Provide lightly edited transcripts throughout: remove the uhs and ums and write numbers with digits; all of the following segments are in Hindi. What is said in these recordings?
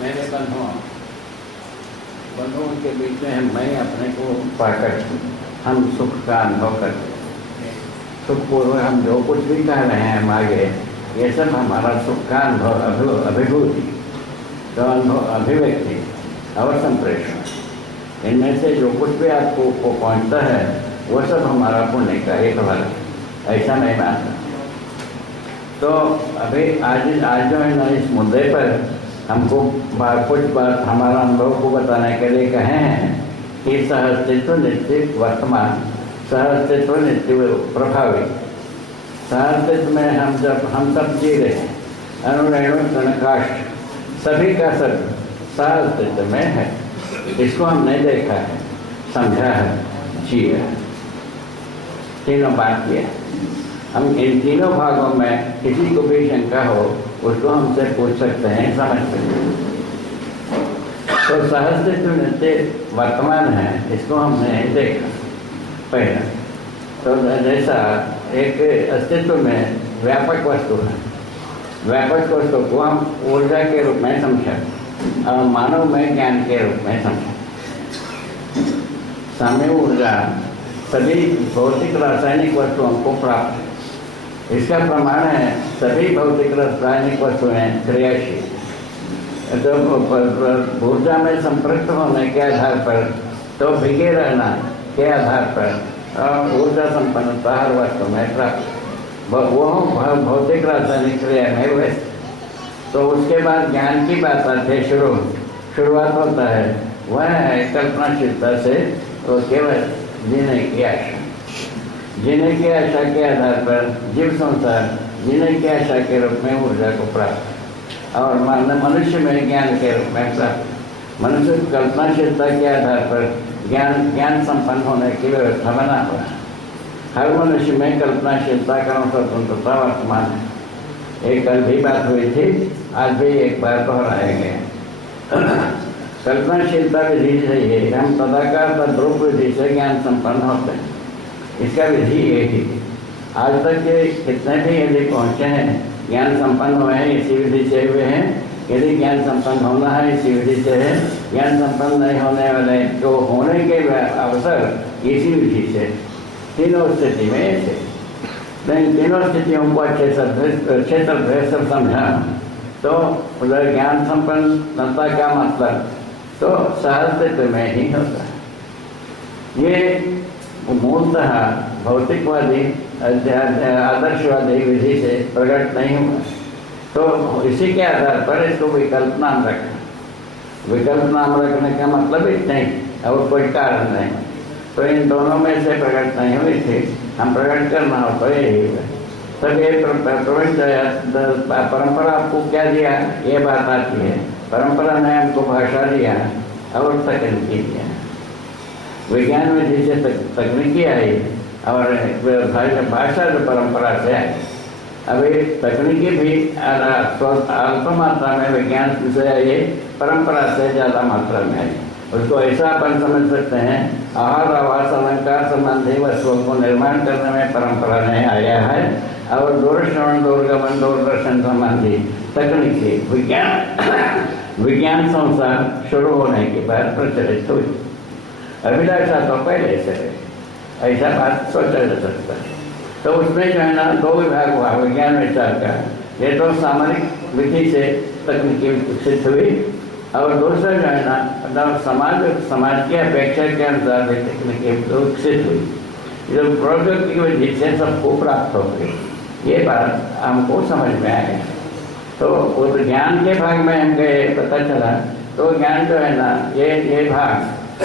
मेरे बंधुओं के बीच में मैं अपने को पाकर हम सुख का अनुभव करते हैं। सुखपूर्वक हम जो कुछ भी कह रहे हैं हम आगे, ये सब हमारा सुख का अनुभव, अभिभूति, तो अनुभव, अभिव्यक्ति और संप्रेषण, इनमें से जो कुछ भी आपको पहुँचता है वो सब हमारा पुण्य का एक फल है, ऐसा मैं मानता। तो अभी आज जो है ना, इस मुद्दे पर हमको कुछ बात हमारा अनुभव को बताने के लिए कहे हैं कि सहअस्तित्व नित्य वर्तमान, सहअस्तित्व नित्य प्रभावी, सहअस्तित्व में हम सब जी रहे हैं, अणुरेणु कणकाष्ठ सभी का सब सहअस्तित्व में है। इसको हमने देखा है, समझा है, जिया है, तीनों बात किया। हम इन तीनों भागों में किसी को भी शंका हो उसको हमसे पूछ सकते हैं, समझ सकते हैं। तो सहअस्तित्व नित्य वर्तमान है, इसको हमने देखा पहला। तो जैसा एक अस्तित्व में व्यापक वस्तु है, व्यापक वस्तु को हम ऊर्जा के रूप में समझा और मानव में ज्ञान के रूप में समझा। साम्य ऊर्जा सभी भौतिक रासायनिक वस्तुओं को प्राप्त है। इसका प्रमाण है सभी भौतिक रासायनिक वस्तुएं क्रियाशील, तो ऊर्जा में संपृक्त होने के आधार पर, तो भिगे रहना के आधार पर ऊर्जा संपन्नता हर वस्तु में प्राप्त, वो भौतिक रासायनिक क्रिया में व्यस्त। तो उसके बाद ज्ञान की बात आती है, शुरुआत होता है, वह है कल्पनाशीलता से तो केवल जीने की आशा, जीने की आशा के आधार पर जीव संसार जीने की आशा के रूप में ऊर्जा को प्राप्त और मनुष्य में ज्ञान के रूप में प्राप्त। मनुष्य कल्पनाशीलता के आधार पर ज्ञान संपन्न होने की व्यवस्था बना हुआ है। हर मनुष्य में कल्पनाशीलता कर्म स्वतंत्रता वर्तमान है। एक कल भी बात हुई थी, आज भी एक बार दोहराया गया। कल्पनाशीलता विधि से ही हम तदाकार तद्रूप विधि से ज्ञान संपन्न होते हैं। इसका विधि एक ही, आज तक के कितने भी यदि पहुँचे हैं ज्ञान संपन्न हुए हैं इसी विधि से हुए हैं। यदि ज्ञान संपन्न होना है इसी विधि से है, ज्ञान संपन्न नहीं होने वाले तो होने के अवसर इसी विधि से। तीनों स्थिति में ऐसे, लेकिन तीनों स्थितियों को अच्छे तरह से समझा तो उधर ज्ञान संपन्नता का मतलब तो सहअस्तित्व में ही होता है। ये मूलतः भौतिकवादी आदर्शवादी विधि से प्रकट नहीं हुआ, तो इसी के आधार पर इसको विकल्प नाम रखा। विकल्प नाम रखने का मतलब इतना ही और कोई कारण नहीं। तो इन दोनों में से प्रकट नहीं हुई थी, हम प्रकट करना हो तो यही है। तब ये परंपरा आपको क्या दिया, ये बात आती है। परंपरा ने हमको भाषा दिया और तकनीकी दिया। विज्ञान में जैसे तकनीकी आई और भाषा जो परंपरा से आई, अभी तकनीकी भी अल्प मात्रा में विज्ञान से आई, परंपरा से ज़्यादा मात्रा में आई। उसको ऐसा अपन समझ सकते हैं, आहार आवास अलंकार संबंधी वस्तुओं को निर्माण करने में परंपरा ने आया है और दूरश्रवण दूरगमन दूरदर्शन संबंधी तकनीकी विज्ञान संसार शुरू होने के बाद प्रचलित हुई। अभिलाषा तो पहले से है, ऐसा बात सोचा जा सकता है। तो उसमें जो है ना दो विभाग हुआ विज्ञान विचार का। ये तो सामरिक विधि से तकनीकी विकसित हुई और दूसरा जो है ना समाज की अपेक्षा के अनुसार तकनीकी विकसित हुई, जो प्रौद्योगिकी विधि से सबको प्राप्त हो गई। ये बात हमको समझ में आया। तो उस ज्ञान के भाग में हम गए, पता चला तो ज्ञान जो है ना ये भाग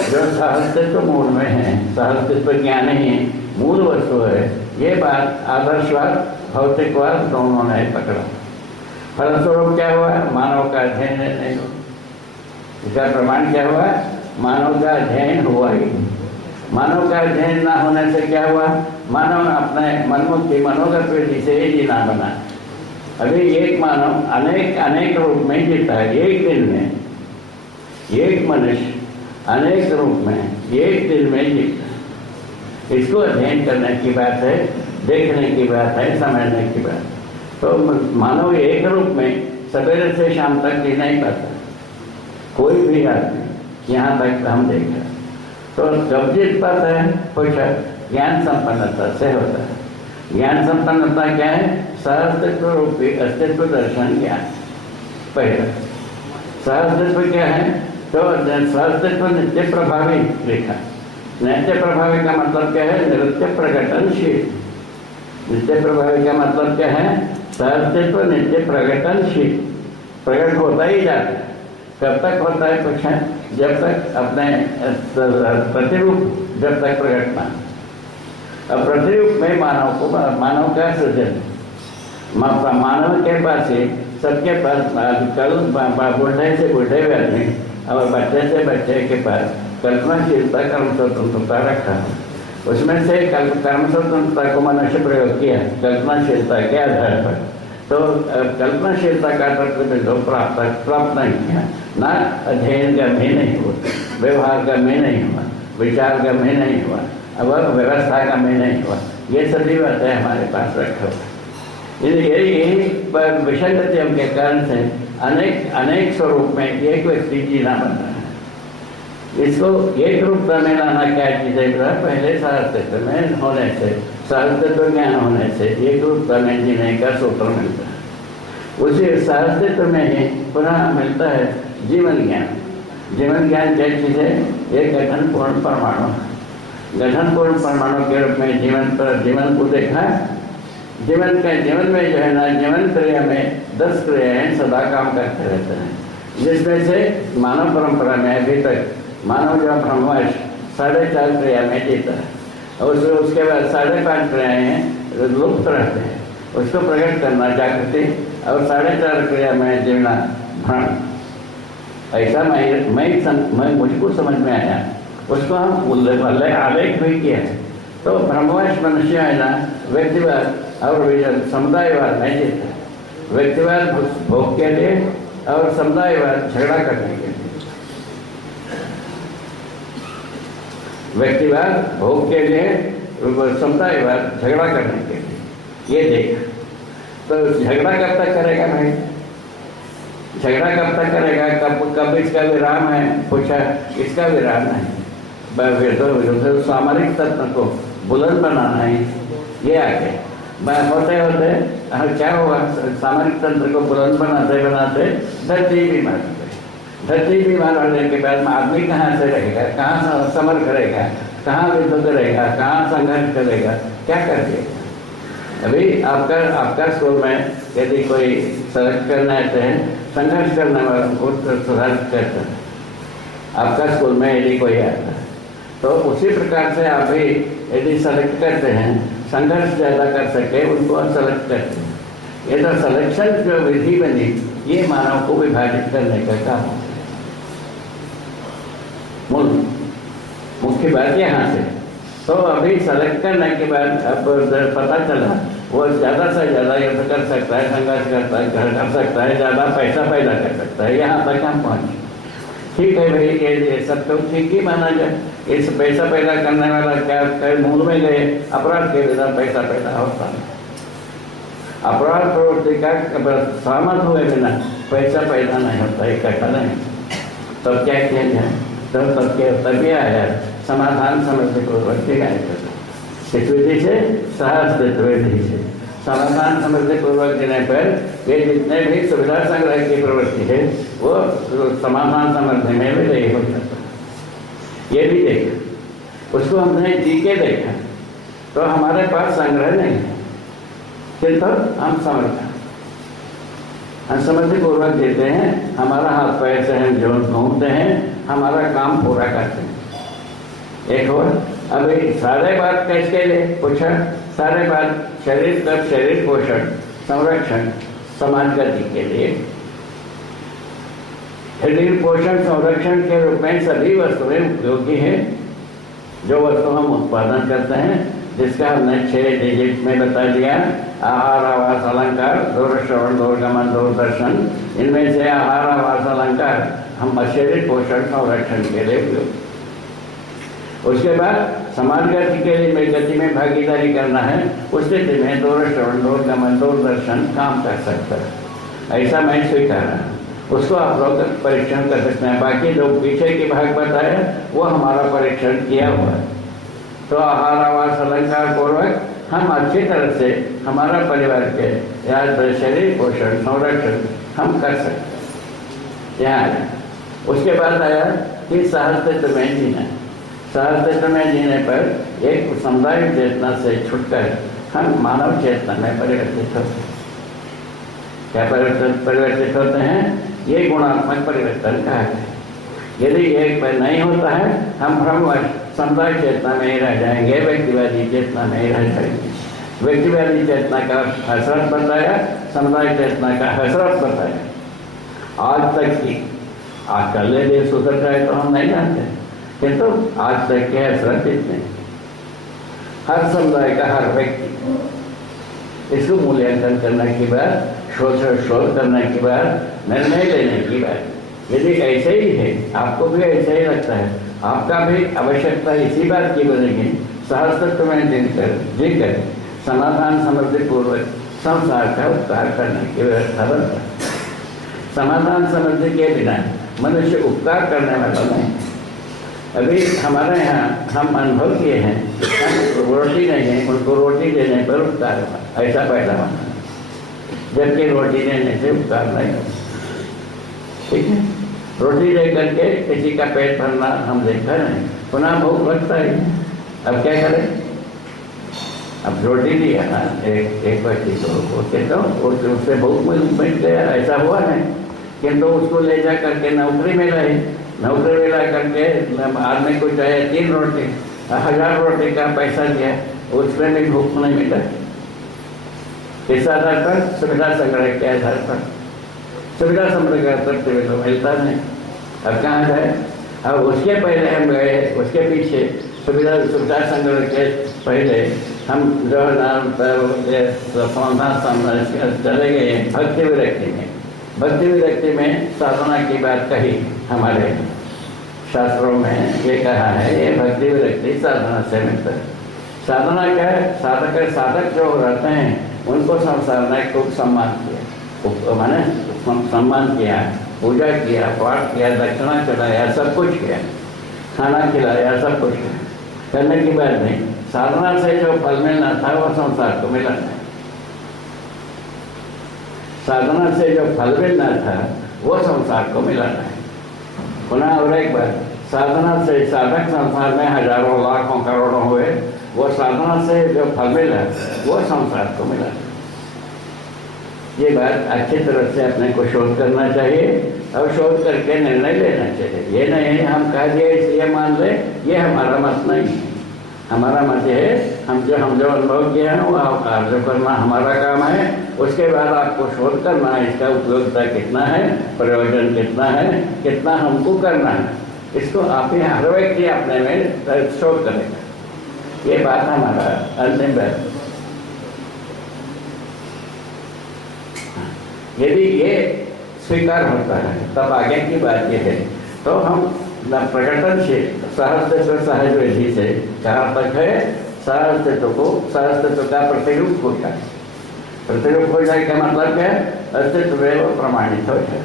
जो सहअस्तित्व मूल में है, सहअस्तित्व ज्ञान ही मूल वस्तु है। ये बात आदर्शवाद भौतिकवाद दोनों ने पकड़ा। फलस्वरूप क्या हुआ, मानव का अध्ययन नहीं हुआ। इसका प्रमाण क्या हुआ, मानव का अध्ययन हुआ ही। मानव का अध्ययन ना होने से क्या हुआ, मानव अपने मनमुक्ति मनोगत विधि से ही जीना बना। अभी एक मानव अनेक रूप में जीता है। एक दिन में एक मनुष्य अनेक रूप में एक दिन में जीता। इसको अध्ययन करने की बात है, देखने की बात है, समझने की बात। तो मानव एक रूप में सवेरे से शाम तक जी नहीं पाता। कोई भी आदमी यहाँ तक हम देखें तो कब जीत पाता है? पूछा, ज्ञान संपन्नता से होता है। ज्ञान संपन्नता क्या है? सहअस्तित्व रूपी अस्तित्व दर्शन ज्ञान। पहला सहअस्तित्व क्या है? तो सहअस्तित्व नित्य प्रभावी लिखा। नित्य प्रभावी का मतलब क्या है? नित्य प्रकटनशील। नित्य प्रभावी का मतलब क्या है? सहअस्तित्व नित्य प्रकटनशील, प्रकट होता ही जाता है। कब तक होता है? पूछा, जब तक अपने प्रतिरूप जब तक प्रकट ना। अब प्रतिरूप में मानव का सृजन, मानव के पास ही सबके पास कल बूढ़े से बूढ़े आदमी और बच्चे से बच्चे के पास कल्पनाशीलता, कर्म स्वतंत्रता रखा। उसमें से कर्म स्वतंत्रता को मनुष्य प्रयोग किया कल्पनाशीलता के आधार पर। तो कल्पनाशीलता का प्रतिबिंब प्राप्त नहीं किया, ना अध्ययन का भी नहीं हुआ, व्यवहार का भी नहीं हुआ, विचार का भी नहीं हुआ, अब व्यवस्था का भी नहीं हुआ। ये सभी बातें हमारे पास रखे हुए। यही विसंगतियों के कारण से अनेक स्वरूप में एक व्यक्ति जीना बनता है। इसको एक रूपता में लाना क्या चीज़ है? पहले सहअस्तित्व में होने से, सहअस्तित्व ज्ञान होने से एक रूपता में जीने का सूत्र मिलता है। उसी सहअस्तित्व में ही पुनः मिलता है जीवन ज्ञान। जीवन ज्ञान क्या चीज़ है? एक गठनपूर्ण परमाणु। गठनपूर्ण परमाणु के रूप में जीवन को देखा। जीवन में जो है ना, जीवन क्रिया में 10 क्रियाएँ सदा काम करते रहते हैं, जिसमें से मानव परंपरा में अभी तक मानव जो ब्रह्मवश 4.5 क्रिया में जीता है, और उसके बाद 5.5 क्रियाएँ लुप्त रहते हैं। उसको प्रकट करना जागृति, और 4.5 क्रिया में जीवना भ्रम। ऐसा मैं मुझको समझ में आया, उसको हम आलेख भी किया है। तो ब्रह्मवश मनुष्य है ना, व्यक्तिवाद और समुदायवाद में जीता है। व्यक्तिवाद भोग के लिए और समुदायवाद झगड़ा करने के लिए। व्यक्तिवाद भोग के लिए, समुदायवाद झगड़ा करने के लिए। ये देख, तो झगड़ा कब तक करेगा भाई? झगड़ा कब तक करेगा? कब इसका विराम है? पूछा, इसका विराम नहीं। तो सामरिक तत्व को बुलंद बनाना है, ये आगे होते होते क्या होगा? सामरिक तंत्र को बुलंद बनाते बनाते धरती बीमार हो गई। धरती बीमार होने के बाद आदमी कहाँ से रहेगा? कहाँ समर करेगा? कहाँ युद्ध करेगा? कहाँ संघर्ष करेगा? क्या करेगा? अभी आपका स्कूल में यदि कोई सेलेक्ट करना चाहते हैं, संघर्ष करने वालों को सेलेक्ट करते हैं। आपका स्कूल में यदि कोई आता है, तो उसी प्रकार से आप भी यदि सेलेक्ट करते हैं, संघर्ष ज़्यादा कर सके उनको सेलेक्ट करते हैं। ये तो सिलेक्शन जो विधि बनी, ये मानव को विभाजित करने का काम है। मुख्य बात यहाँ से। तो अभी सेलेक्ट करने के बाद अब पता चला वो ज़्यादा से ज़्यादा युद्ध कर सकता है, संघर्ष करता है, घर कर सकता है, ज़्यादा पैसा पैदा कर सकता है। यहाँ तक हम पहुँचे। ठीक है भाई, ये सब तो ठीक ही माना जाए। इस पैसा पैदा करने वाला क्या मूल में गए अपराध के बिना पैसा पैदा होता है। अपराध प्रवृत्ति का सहमत हुए बिना पैसा पैदा नहीं होता, इकट्ठा नहीं। तब क्या किया जाए? तभी आया समाधान समृद्धिपूर्वक दिखाया जाता है। इस विधि से, सहअस्तित्व विधि से समाधान समृद्धिपूर्वक देने पर ये जितने भी सुविधा संग्रह की प्रवृत्ति है वो समाधान समृद्धि में विधेय हो जाता है। ये भी देखा, उसको हमने जी के देखा, तो हमारे पास संग्रह नहीं है, किंतु हम समर्थ हैं, हम समृद्धिपूर्वक देते हैं। हमारा हाथ पैर से हम जो घूमते हैं, हमारा काम पूरा करते हैं। एक और अभी सारे बात किसके लिए? पूछा, सारे बात शरीर पोषण, संरक्षण, समाज गति के लिए। शरीर पोषण संरक्षण के रूप में सभी वस्तुएं उपयोगी है। जो वस्तु हम उत्पादन करते हैं, जिसका हमने 6 डिजिट में बता दिया, आहार, आवास, अलंकार, दूर श्रवण, दूरगमन, दूरदर्शन। इनमें से आहार, आवास, अलंकार हम शरीर पोषण संरक्षण के लिए उपयोग। उसके बाद समाज गति के लिए गति में भागीदारी करना है, उस स्थिति में दूर श्रवण, दूरगमन, दूरदर्शन काम कर सकता है। ऐसा मैं स्वीकार रहा हूँ। उसको आप लोग परीक्षण कर सकते हैं। बाकी जो पीछे की भाग बताया वो हमारा परीक्षण किया हुआ है। तो आहार आवास अलंकार पूर्वक हम अच्छी तरह से हमारा परिवार के या शरीर पोषण संरक्षण हम कर सकते हैं। यहाँ उसके बाद आया कि सहस्तित्व में जीना। सहस्तित्व में जीने पर एक समुदाय चेतना से छुटकर हम मानव चेतना में परिवर्तित होते हैं। क्या परिवर्तित होते हैं? ये गुणात्मक परिवर्तन का है। यदि एक पर नहीं होता है हम भ्रमवश समुदाय चेतना में ही रह जाएंगे, व्यक्तिवादी चेतना में ही रह जाएंगे। व्यक्तिवादी चेतना का हसरत बताया, समुदाय चेतना का हसरत बताया। आज तक की आज कल देश सुधर जाए तो हम नहीं जानते, किंतु आज तक के हसरत इतने। हर समुदाय का हर व्यक्ति इसको मूल्यांकन करने के बाद, शोध करने के बाद, निर्णय लेने की बात। यदि ऐसे ही है, आपको भी ऐसे ही लगता है, आपका भी आवश्यकता इसी बात की बनेगी, सहस्तित्व में जीकर समाधान समृद्धि पूर्वक संसार का उपकार करने की व्यवस्था बनता है। समाधान समृद्धि के बिना मनुष्य उपकार करने वाला नहीं। अभी हमारे यहाँ हम अनुभव किए हैं, हम रोटी नहीं है, उनको रोटी देने पर उपकार होगा, ऐसा पैदा होना, जबकि रोटी देने से उपकार नहीं होता। ठीक है, रोटी दे करके किसी का पेट भरना हम देखा नहीं, पुनः भूख लगता है। अब क्या करें? अब रोटी दिया ना एक व्यक्ति को, कहता हूँ उससे भूख मिट गया, ऐसा हुआ नहीं, किंतु उसको ले जा करके नौकरी में रहे, नौकरी में ला करके आदमी को चाहे 3 रोटी 1000 रोटी का पैसा दिया, उसमें भी भूख नहीं मिला। किस आधार पर? सुविधा संग्रह के आधार पर। सुविधा संग्रह करते हुए तो मिलता नहीं। अब कहाँ जाए? अब उसके पहले हम गए, उसके पीछे सुविधा संग्रह के पहले हम जो है ना चले गए भक्ति विरक्ति में। भक्ति विरक्ति में साधना की बात कही, हमारे शास्त्रों में ये कहा है, ये भक्ति विरक्ति साधना से मिलता है। साधना क्या है? साधक जो रहते हैं उनको संसार ने खूब सम्मान किया, मैंने सम्मान किया, पूजा किया, पाठ किया, दक्षिणा चढ़ाया, सब कुछ किया, खाना खिलाया, सब कुछ किया। करने की बात नहीं, साधना से जो फल मिलना था वो संसार को मिला नहीं। साधना से जो फल मिलना था वो संसार को मिला नहीं। पुनः और एक बार, साधना से साधक संसार में हजारों लाखों करोड़ों हुए, वो साधना से जो फल मिला वो संसार को मिला। ये बात अच्छी तरह से अपने को शोध करना चाहिए और शोध करके निर्णय लेना चाहिए। ये नहीं हम कह दिए इसलिए मान ले, ये हमारा मत नहीं है। हमारा मत है हम जो अनुभव किए हैं वो कार्य करना हमारा काम है। उसके बाद आपको शोध करना है, इसका उपयोगिता कितना है, प्रयोजन कितना है, कितना हमको करना है, इसको आप ही हर व्यक्ति अपने में शोध करेगा। ये बात हमारा अंतिम बात। यदि ये स्वीकार होता है तब आगे की बात ये है, तो हम प्रकटनशील सहस्तित्व सहज विधि से कहाँ तक है, सहस्तित्व का प्रतिरूप हो जाए। प्रतिरूप हो जाए का मतलब क्या है? अस्तित्व में वो प्रमाणित हो जाए।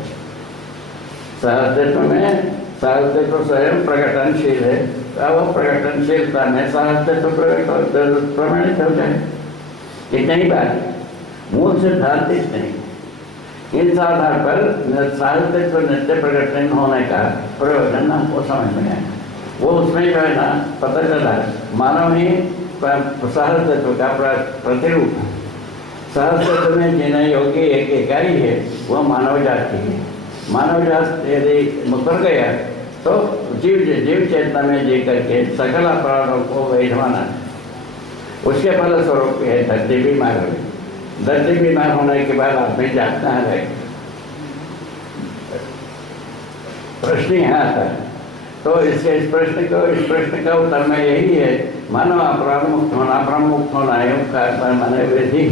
सहस्तित्व स्वयं प्रकटनशील है, तो वो प्रकटनशीलता में सहस्तित्व प्रमाणित हो जाए। इतना ही बात, मूल सिद्धांत नहीं। इस आधार पर सहस्तित्व नित्य प्रकटन होने का प्रयोजन आपको समझ में आया। वो उसमें जो है ना पता चला, मानव ही सहस्तित्व का प्रतिरूप है। सहस्तित्व में जीने योग्य एक इकाई है, वो मानव जाति है। मानव जाति यदि मुकर गया तो जीव चेतना में जी करके सकल अपराधों को वैधवाना, उसके फलस्वरूप है धरती बीमार हो गई। धरती बीमार होने के बाद आदमी जागता है। प्रश्न यहाँ आता है, तो इस प्रश्न का उत्तर में यही है, मानव अपराध मुक्त होना, ब्रह्म मुक्त होना का माने विधि।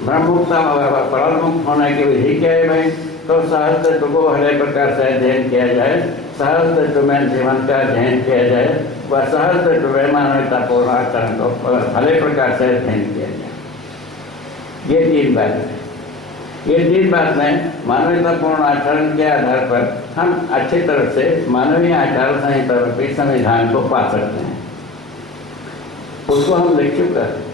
ब्रह्म मुक्त अपराध मुक्त होने की विधि क्या है भाई? तो सहस्तित्व को हर प्रकार से अध्ययन किया जाए, सहस्तित्व में जीवन का अध्ययन किया जाए, वह सहस्तित्व में मानवता पूर्ण आचरण को हर प्रकार से अध्ययन किया जाए। ये 3 बात है। ये तीन बात में मानवतापूर्ण आचरण के आधार पर हम अच्छी तरह से मानवीय आचार संहिता रूपी संविधान को पा सकते हैं। उसको हम लिख चुका है,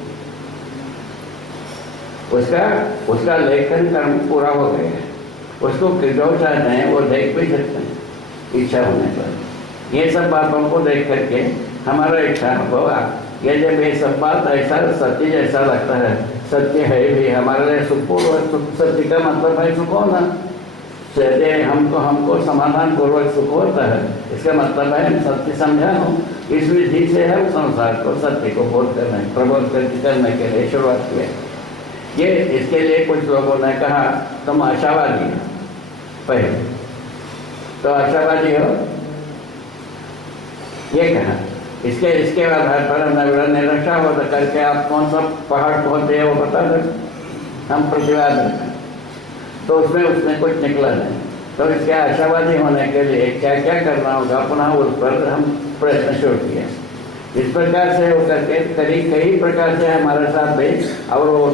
उसका लेखन कर्म पूरा हो गया है। उसको जो चाहते हैं वो देख भी सकते हैं इच्छा होने पर। ये सब बातों को देख करके हमारा इच्छा होगा, ये जब ये सब बात ऐसा सत्य जैसा लगता है, सत्य है भी हमारे लिए सुखपूर्वक, सत्य का मतलब है सुख होना। सत्य हमको समाधान पूर्वक सुख होता है, इसका मतलब है सत्य समझा हो। इस विधि से हम संसार को सत्य को बोध प्रबोध करने के लिए शुरुआत किया। ये इसके लिए कुछ लोगों ने कहा तुम आशावादी हो, पहले तो आशावादी हो ये कहा। इसके आधार पर हमने निरक्षा हो करके आप कौन सा पहाड़ पहुंचे हैं वो बता दें, हम प्रतिवाद रखें। तो उसमें कुछ निकला नहीं। तो इसके आशावादी होने के लिए क्या क्या करना होगा, पुनः उस पर हम प्रयत्न शुरू किया। इस प्रकार से होकर के कई प्रकार से हमारे साथ भी और वो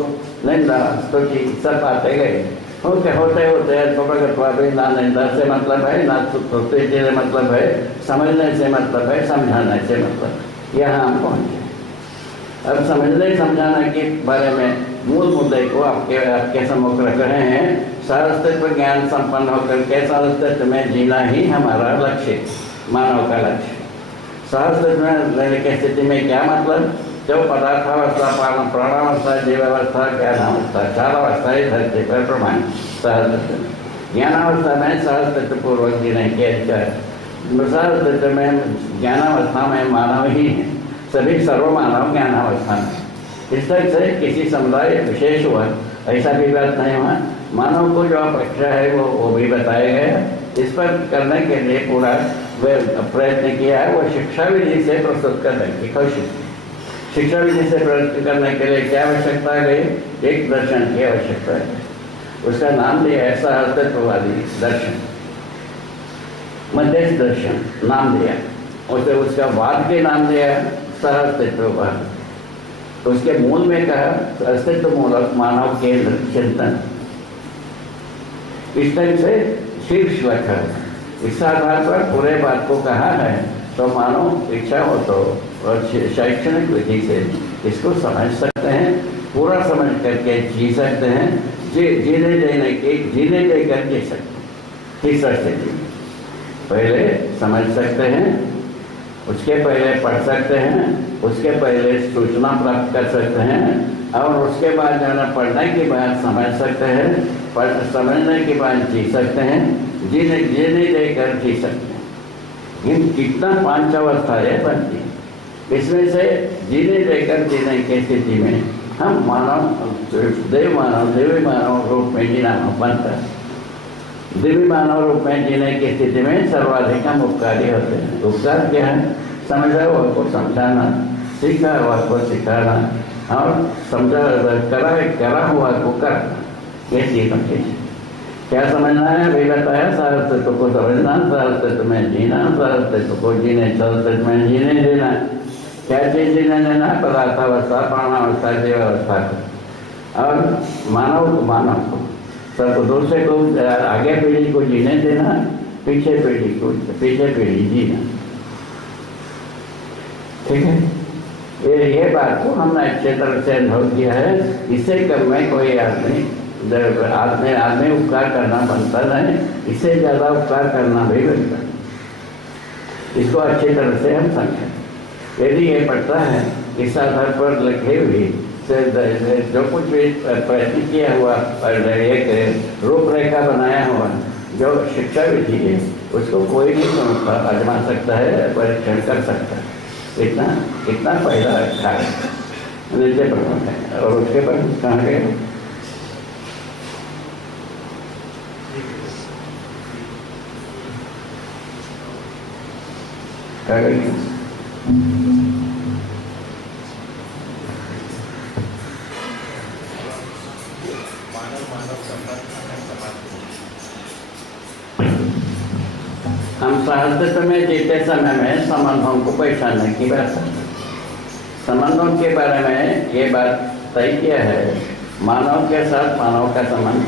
निंदा स्तुति सब आते गए। होते होते ना निंदा से मतलब है, ना स्तुति से मतलब है, समझने से मतलब है, समझाने से मतलब। यहाँ हम पहुँचे। अब समझने समझाने के बारे में मूल मुद्दे को आपके सम्मुख रख रहे हैं। सहअस्तित्व ज्ञान संपन्न होकर के सहअस्तित्व में जीना ही हमारा लक्ष्य, मानव का लक्ष्य। सहअस्तित्व में रहने की स्थिति में क्या मतलब, जो पदार्थावस्था, प्राणावस्था, जीवावस्था, ज्ञानावस्था, चार अवस्थाएं धरती पर प्रमाण सहअस्तित्व। ज्ञानावस्था में सहअस्तित्व पूर्वक जीने के अधिकार, सहअस्तित्व में ज्ञानावस्था में मानव ही है, सभी सर्वमानव ज्ञानावस्था में। इस तरह से किसी समुदाय विशेष हुआ ऐसा भी बात नहीं हुआ। मानव को जो अपेक्षा है वो भी बताया गया। इस पर करने के लिए पूरा प्रयत्न किया है। वो शिक्षा विधि से प्रस्तुत करने की कोशिश। शिक्षा विधि से प्रस्तुत करने के लिए क्या आवश्यकता है? एक दर्शन की आवश्यकता है। उसका नाम दिया है सहअस्तित्ववादी दर्शन, मध्यस्थ दर्शन नाम दिया। उसे उसका वाद के नाम दिया सहअस्तित्ववाद। उसके मूल में कहा अस्तित्व मूलक मानव केंद्र चिंतन। इस तरह से शीर्ष रखा है। इस आधार पर पूरे बात को कहा है। तो मानव इच्छा हो तो और शैक्षणिक विधि से इसको समझ सकते हैं, पूरा समझ करके जी सकते हैं, जीने देकर जी सकते हैं। तीसरा स्थिति पहले समझ सकते हैं, उसके पहले पढ़ सकते हैं, उसके पहले सूचना प्राप्त कर सकते हैं, और उसके बाद जो है पढ़ने के बाद समझ सकते हैं, समझने के बाद जी सकते हैं, जीने देकर जी सकते हैं। इन कितना 5 अवस्थाएं बनती हैं। इसमें से जीने देकर जीने की स्थिति में हम दिव्य मानव रूप में जीना बनता है। दिव्य मानव रूप में जीने की स्थिति में सर्वाधिक हम उपकारी होते हैं। उपकार क्या है? समझा हुआ को समझाना, सीखा हुआ को सिखाना, और करा हुआ को करना। ये तीनों चीज़ क्या समझना है? अभी बताया सहअस्तित्व को समझना, सहअस्तित्व में जीना, सहअस्तित्व को सहअस्तित्व में जीने देना। क्या चीज़ जीने देना? पदार्थावस्था, प्राणावस्था, जीवावस्था को, और मानव को सबको, दूसरे को, आगे पीढ़ी को जीने देना, पीछे पीढ़ी जीना। ठीक है, ये बात को हमने अच्छे तरह से अनुभव किया है। इससे कम में कोई आदमी उपकार करना बनता नहीं, इससे ज़्यादा उपकार करना भी बनता है। इसको अच्छी तरह से हम समझें। यदि ये पड़ता है इस आधार पर लिखे हुए जो कुछ भी प्रयत्न किया हुआ और एक रूपरेखा बनाया हुआ जो शिक्षा विधि है, उसको कोई भी आजमा सकता है, परीक्षण कर सकता है। इतना फायदा अच्छा है, नीचे प्रभाव है। और उसके बाद कहाँ गए? हम सहअस्तित्व में जीते समय में संबंधों को पहचानने की बात है। संबंधों के बारे में ये बात तय किया है। मानव के साथ मानव का संबंध,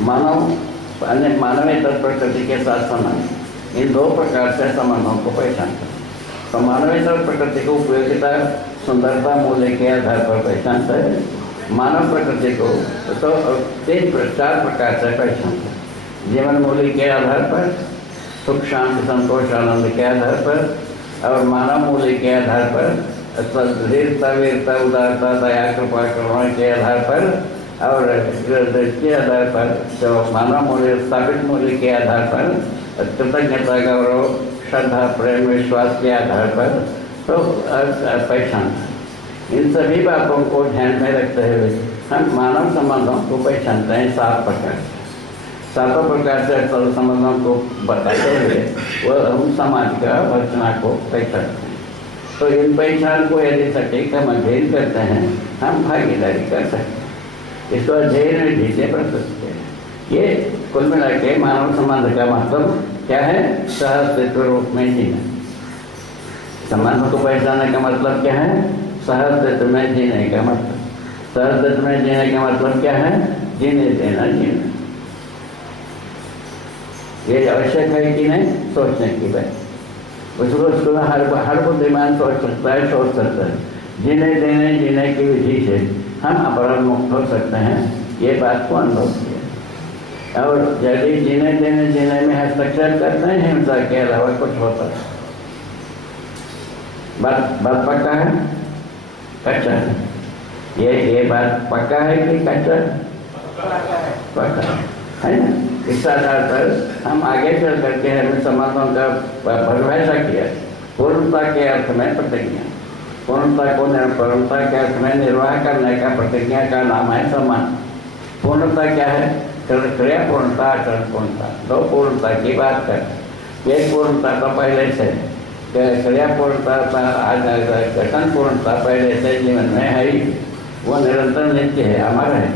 मानव अन्य मानवेतर प्रकृति के साथ संबंध, इन दो प्रकार से संबंधों को पहचानता है। तो मानवेतर प्रकृति को उपयोगिता, सुंदरता, मूल्य के आधार पर पहचानता है। मानव प्रकृति को तो 4 प्रकार से पहचानता है। जीवन मूल्य के आधार पर, सुख शांति संतोष आनंद के आधार पर, और मानव मूल्य के आधार पर धीरता वीरता उदारता दया कृपा करुणा के आधार पर, और इसके आधार पर जो मानव मूल्य स्थापित मूल्य के आधार पर कृतज्ञता गौरव श्रद्धा प्रेम विश्वास के आधार पर तो पहचान। इन सभी बातों को ध्यान में रखते हुए हम मानव संबंधों को पहचानते हैं 7 प्रकार से। 7 प्रकार से संबंधों को बताते हुए वह हम समाज का रचना को पहचानते हैं। तो इन पहचान को यदि सटीक हम अध्ययन करते हैं, हम भागीदारी कर सकते हैं। इसको अध्ययन में ढीले पड़ सकते हैं। ये कुल मिला के मानव संबंध का मतलब क्या है? सहअस्तित्व रूप में जीना। संबंध को पहचानने का मतलब क्या है? सहअस्तित्व में जीने का मतलब। सहअस्तित्व में जीने का मतलब क्या है? जीने देना, जीना। ये आवश्यक है कि नहीं? सोचने की बात। उसको हर बुद्धिमान सोच सकता है, सोच सकता है। जीने देने जीने की विधि से हम अपराध मुक्त हो सकते हैं, ये बात को अनुभव किया। और यदि जीने देने जीने में हस्तक्षेप करते हैं, हिंसा के अलावा कुछ होता है। बात पक्का है? कच्चा है? ये बात पक्का है कि कच्चा? पक्का है ना? इस आधार पर हम आगे चल करके हमें संबंधों का परिभाषा किया। पूर्णता के अर्थ में प्रतिज्ञा, पूर्णता को पूर्णता के अर्थ में निर्वाह करने का प्रतिज्ञा का नाम है सम्मान। पूर्णता क्या है? क्रिया पूर्णता, आचरण पूर्णता। 2 पूर्णता की बात कर। एक पूर्णता तो पहले से, क्रिया पूर्णता, गठन पूर्णता पहले से जीवन में है ही, वो निरंतर नित्य है, अमर है।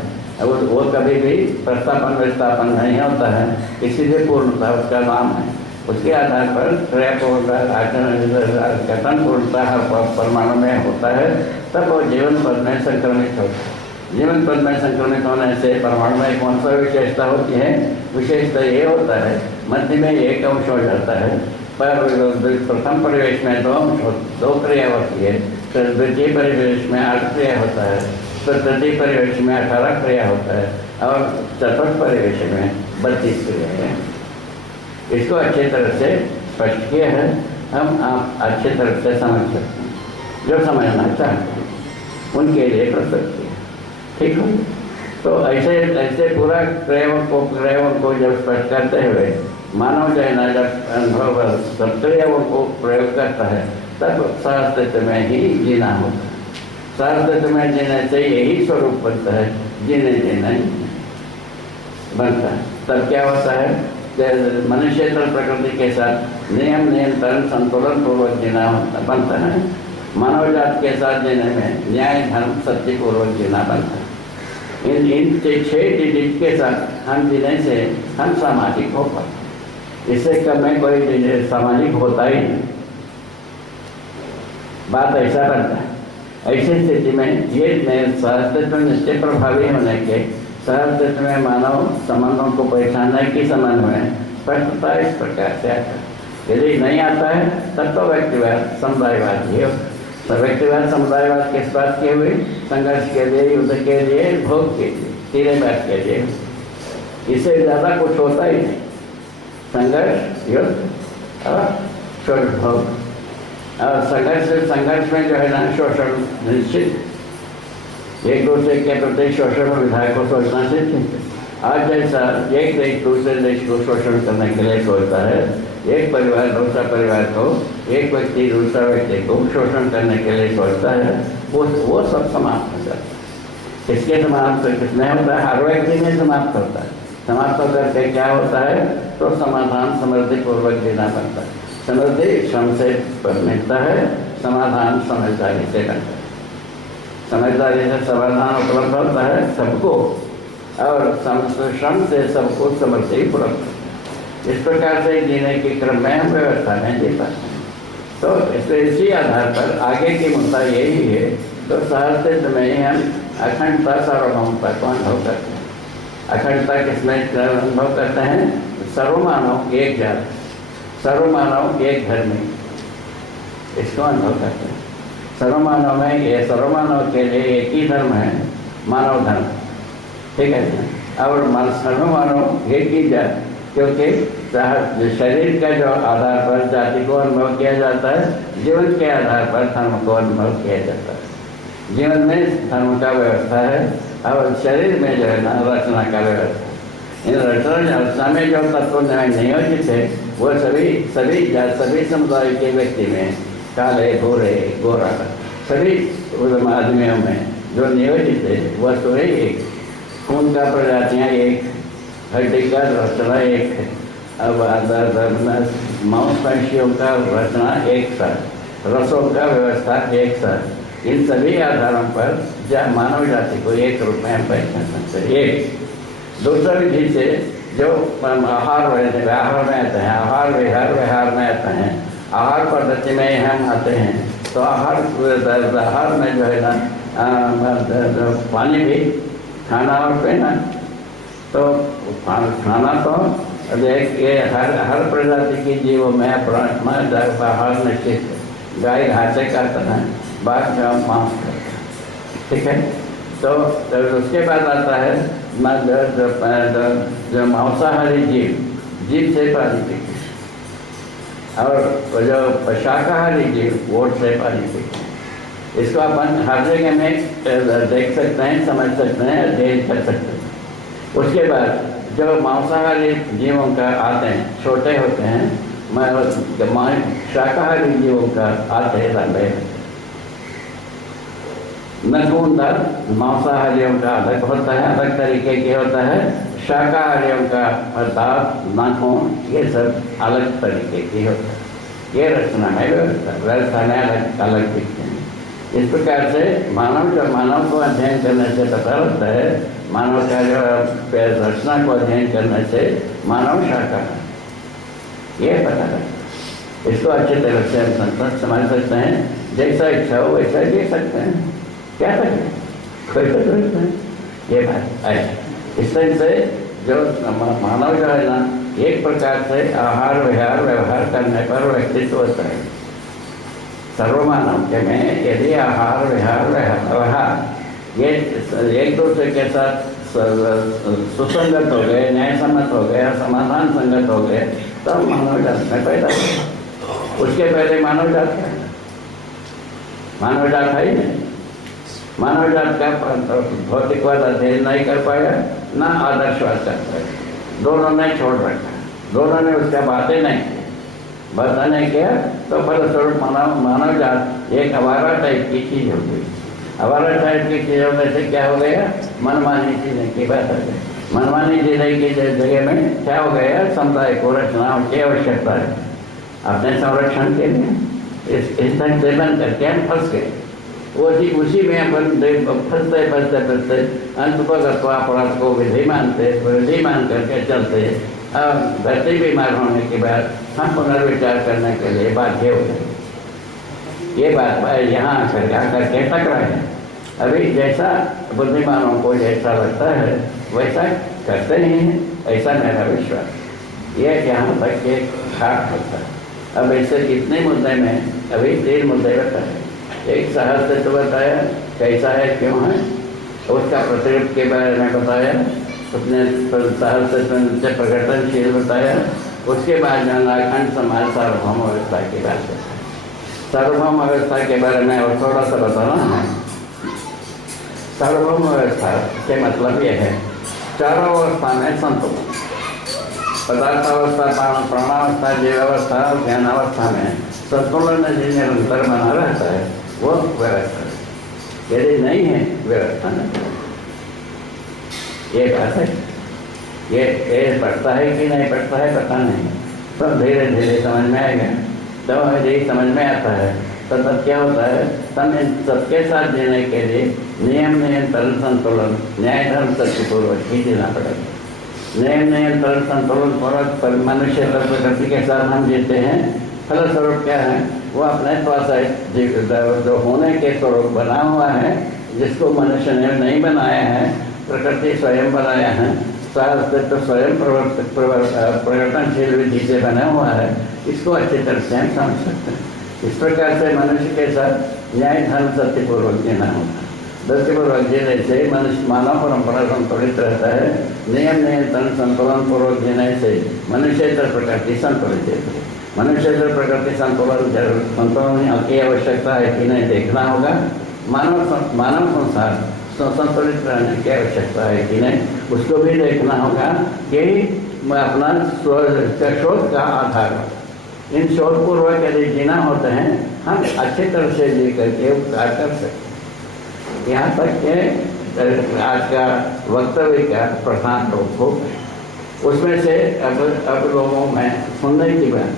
वो कभी भी प्रस्थापन विस्थापन नहीं होता है, इसीलिए पूर्णता उसका नाम है। उसके आधार पर क्रिया पूर्णता, आचरण, गठन पूर्णता हर परमाणु में होता है, तब वो जीवन पद में संक्रमित होता है। जीवन पद में संक्रमित होने से परमाणु में कौन सा विशेषता होती है? विशेषता ये होता है, मध्य में एक अंश हो जाता है, पर प्रथम परिवेश में 2 क्रिया होती है, फिर द्वितीय परिवेश में 8 क्रिया होता है, तो तृतीय परिवेश में 18 क्रिया होता है, और चतुर्थ परिवेश में 32 क्रिया है। इसको अच्छी तरह से स्पष्ट किया है, हम आप अच्छी तरह से समझ सकते हैं। जो समझना चाहते हैं उनके लिए प्रस्तुत किया, ठीक है। तो ऐसे पूरा क्रियाओं को जब स्पष्ट करते हुए मानव जो है ना, जब अनुभव सब क्रियाओं को प्रयोग करता है, तब सहअस्तित्व में ही जीना होता है। सहअस्तित्व में जीने से यही स्वरूप बनता है, जीने देना बनता है। तब क्या होता है? मनुष्येतर प्रकृति के साथ नियम नियंत्रण संतुलन पूर्वक जीना बनता है। मानव जात के साथ जीने में न्याय धर्म सत्य पूर्वक जीना बनता है। इन 6 डिजिट के साथ हम जीने से हम सामाजिक हो पाते। इससे कम में कोई सामाजिक होता ही नहीं। बात ऐसा बनता है। ऐसी स्थिति में ये सहअस्तित्व निश्चय प्रभावी होने के सहअस्तित्व में मानव संबंधों को पहचानने के संबंध में स्पष्टता इस प्रकार से आता है। यदि नहीं आता है तब तो व्यक्तिवाद समुदायवाद ही होता है। तो व्यक्तिवाद समुदायवाद किस बात के हुए? संघर्ष के लिए, युद्ध के लिए, भोग के लिए, 3 बात के लिए। इससे ज़्यादा कुछ होता ही नहीं। संघर्ष, युद्ध और भोग। और संघर्ष में जो है ना, शोषण निश्चित। एक दूसरे के प्रति शोषण विधायक को सोचना सीखें। आज जैसा एक देश दूसरे देश को शोषण करने के लिए सोचता है, एक परिवार दूसरा परिवार को, एक व्यक्ति दूसरा व्यक्ति को शोषण करने के लिए सोचता है, वो सब समाप्त हो जाता है। इसके समाप्त कितने होता है? हर व्यक्ति में समाप्त होता है। समाप्त होकर के क्या होता है? तो समाधान समृद्धि पूर्वक जीना बनता है। समृद्धि श्रम से मिलता है, समाधान समझदारी से बनता है। समझदारी से समाधान उपलब्ध होता है सबको, और श्रम से सबको समृद्धि उपलब्ध। इस प्रकार से जीने के क्रम में हम व्यवस्था में जी पाते हैं। तो इसी आधार पर आगे की मुद्दा यही है। तो सहअस्तित्व में ही हम अखंडता सार्वभौमता को अनुभव करते हैं। अखंडता किसमें अनुभव करते हैं? सर्वमानव एक जात, सर्वमानव एक धर्म, इसको अनुभव करते हैं। सर्वमानव में ये सर्वमानव के लिए एक ही धर्म है, मानव धर्म, ठीक है। और सर्वमानव एक ही जात, क्योंकि शरीर का जो आधार पर जाति को अनुभव किया जाता है, जीवन के आधार पर धर्म को अनुभव किया जाता है। जीवन में धर्म का व्यवस्था है और शरीर में जो है ना रचना का व्यवस्था। इन रचना में जो तत्व नियोजित है वो सभी समुदाय के व्यक्ति में, काले भूरे गोरा, सभी आदमियों में जो नियोजित है वह तो एक, खून का प्रजातियाँ एक, हड्डी का रचना एक है। अब मांसपेशियों का रचना एक साथ, रसों का व्यवस्था एक साथ, इन सभी आधारों पर मानव जाति को एक रूप में हम पहचान सकते हैं। एक दूसरा विधि से जो आहार व्यवहार में आते हैं, आहार व्यवहार में आते हैं, आहार पद्धति में हम आते हैं, तो आहार में जो है ना पानी भी, खाना और पीना, तो खाना तो ये हर प्रजाति की जीवों में अपना आहार निश्चित है। गाय घासे खाता है, बाघ का मांस खाता है, ठीक है। तो उसके बाद आता है जो मांसाहारी जीव से पानी पीते हैं, और जो शाकाहारी जीव वोट से पानी पीते हैं। इसको अपन हर जगह में देख सकते हैं, समझ सकते हैं, अध्ययन कर सकते हैं। उसके बाद जो मांसाहारी जीवों का आते हैं, छोटे होते हैं, शाकाहारी जीवों का आते हैं लंबे, नखूनदार मांसाहारियों का अलग होता है, अलग तरीके के होता है। शाकाहारियों का दांत, नाखून, ये सब अलग तरीके की होता है। ये रचना है व्यवस्था में अलग अलग दिखते हैं। इस प्रकार से मानव को अध्ययन करने से पता लगता है, मानव का जो रचना को अध्ययन करने से मानव शाकाहार, ये पता लगता है। इसको अच्छे तरह से हम समझ सकते हैं। जैसा इच्छा हो वैसा जी सकते हैं, क्या करें, कोई जरूरत नहीं। ये बात है। इस तरह से जो मानव जो है ना, एक प्रकार से आहार व्यवहार करने पर व्यक्तित्व होता है। सर्वमानव के में यदि आहार व्यवहार ये एक दूसरे के साथ सुसंगत हो गए, न्याय सम्मत हो गए, समाधान संगत हो गए, तब मानव जात में पैदा हो। उसके पहले मानव जात क्या है? मानव जात है ही नहीं। मानव जात का भौतिकवाद अध्ययन नहीं कर पाया, ना आदर्शवाद कर पाया, दोनों ने छोड़ रखा, दोनों ने उसका बातें नहीं की, बातें नहीं किया, तो फलस्वरूप मानव जात एक आवारा टाइप की चीज़ हो गई। आवारा टाइप की चीज़ होने से क्या हो गया? मनमानी जीने की बात आ गई। मनमानी जीने की जगह में क्या हो गया? समुदाय को रचनाओं की आवश्यकता है अपने संरक्षण के लिए। इस ढंग से बन करके हम फंस गए। उसी में अपन फंसते अंत पर अपराध को विधि मान करके चलते, धरती बीमार होने के बाद हम पुनर्विचार करने के लिए बाध्य हो गए। ये बात यहाँ आकर के टकराए है। अभी जैसा बुद्धिमानों को जैसा लगता है वैसा करते नहीं हैं, ऐसा मेरा विश्वास। ये यहाँ तक एक खाट होता है। अब ऐसे कितने मुद्दे में अभी 3 मुद्दे बताए। एक सहस्त्र तो बताया, कैसा है, क्यों है, उसका प्रतिरूप के बारे में बताया, उसने सहस्त्र से प्रकटनशील बताया। उसके बाद जो अखंड समाज सार्वभौम व्यवस्था की बात है। सार्वभौम व्यवस्था के बारे में और थोड़ा सा बताना है। सार्वभौम व्यवस्था के मतलब ये है, चारों अवस्था में संतुलन, पदार्थावस्था, प्राणावस्था, जीवावस्था और ज्ञानावस्था में संतुलन निरंतर बना रहता है, वो व्यवस्था। यदि नहीं है व्यवस्था नहीं, ये बात है। ये पढ़ता है कि नहीं पढ़ता है पता नहीं, सब धीरे धीरे समझ में आएगा। जब यदि समझ में आता है तो तब क्या होता है, तब सबके साथ जीने के लिए नियम नियंत्रण संतुलन, न्याय धर्म सत्यपूर्वक ही जीना पड़ेगा। नियम नियंत्रण संतुलन पूर्वक मनुष्य प्रकृति के साथ हम जीते हैं। फलस्वरूप क्या है, वो अपने पास जो होने के स्वरूप बना हुआ है, जिसको मनुष्य ने नहीं बनाया है, प्रकृति स्वयं बनाया है, सहअस्तित्व स्वयं परिवर्तनशील विधि से बना हुआ है, इसको अच्छी तरह से हम समझ सकते हैं। इस प्रकार से मनुष्य के साथ न्याय धर्म सत्यपूर्वक जीना होगा। सत्यपूर्वक जीने से मनुष्य मानव परंपरा संतुलित रहता है। नियम नियंत्रण संतुलन पूर्वक जीने से मनुष्येतर प्रकृति संतुलित रहती है। मनुष्येतर प्रकृति संतुलन की आवश्यकता है कि नहीं देखना होगा। मानव संसार संतुलित रहने की आवश्यकता है कि नहीं उसको भी देखना होगा कि अपना शोध का आधार इन शोधपूर्वक यदि जीना होते हैं हम अच्छी तरह से जी करके उपकार कर सकते हैं। यहाँ तक के आज का वक्तव्य का प्रधान रूप हो, उसमें से अब लोगों में सुनने की बात